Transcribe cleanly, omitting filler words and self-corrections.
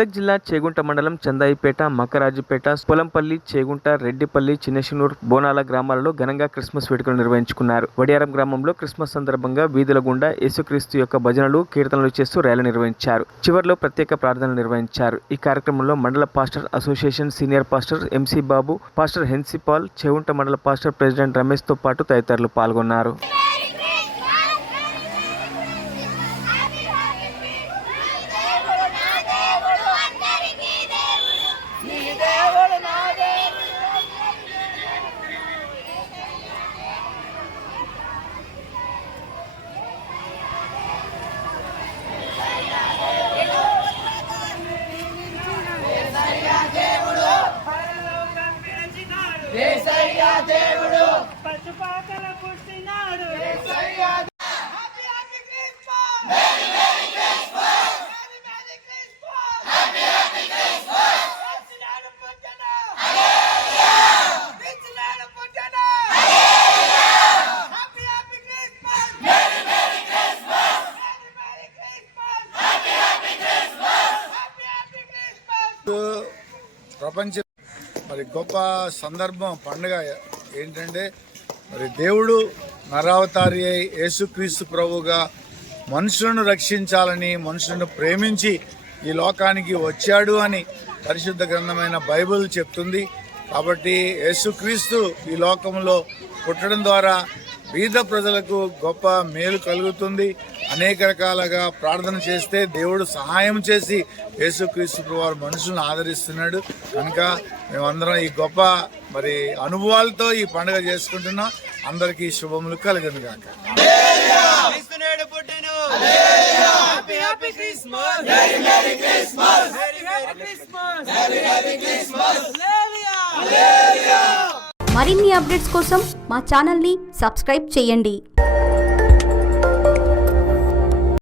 మెదక్ జిల్లా చేగుంట మండలం చందాయిపేట, మక్కరాజుపేట, పొలంపల్లి, చేగుంట, రెడ్డిపల్లి, చిన్నశినూర్, బోనాల గ్రామాలలో ఘనంగా క్రిస్మస్ వేడుకలు నిర్వహించుకున్నారు. వడియారం గ్రామంలో క్రిస్మస్ సందర్భంగా వీధుల గుండా యేసుక్రీస్తు యొక్క భజనలు, కీర్తనలు చేస్తూ ర్యాలీ నిర్వహించారు. చివర్లో ప్రత్యేక ప్రార్థనలు నిర్వహించారు. ఈ కార్యక్రమంలో మండల pastor association senior pastor MC Babu, pastor Hency Paul, Chegunta మండల పాస్టర్ ప్రెసిడెంట్ రమేష్ తో పాటు తదితరులు పాల్గొన్నారు. దేవుడు పశుపాకల పుట్టినాడు. Happy happy Christmas, merry merry Christmas, merry merry Christmas, happy happy Christmas. వచ్చినాడు పుట్టన, హల్లెలూయా, వచ్చినాడు పుట్టన, hallelujah. Happy happy Christmas, merry merry Christmas, merry merry Christmas, happy happy Christmas, happy happy Christmas. ప్రపంచ మరి గొప్ప సందర్భం పండుగ ఏంటంటే మరి దేవుడు నరావతారి అయి యేసుక్రీస్తు ప్రభువుగా మనుషులను రక్షించాలని, మనుషులను ప్రేమించి ఈ లోకానికి వచ్చాడు అని పరిశుద్ధ గ్రంథమైన బైబిల్ చెప్తుంది. కాబట్టి యేసుక్రీస్తు ఈ లోకంలో పుట్టడం ద్వారా బీద ప్రజలకు గొప్ప మేలు కలుగుతుంది. అనేక రకాలుగా ప్రార్థన చేస్తే దేవుడు సహాయం చేసి యేసుక్రీస్తు ప్రభువు మనుషులను ఆదరిస్తున్నాడు. కనుక మేమందరం ఈ గొప్ప మరి అనుభవాలతో ఈ పండుగ చేసుకుంటున్నాం. అందరికీ శుభములు కలుగును గాక. మరిన్ని అప్డేట్స్ కోసం మా ఛానల్ని సబ్స్క్రైబ్ చేయండి.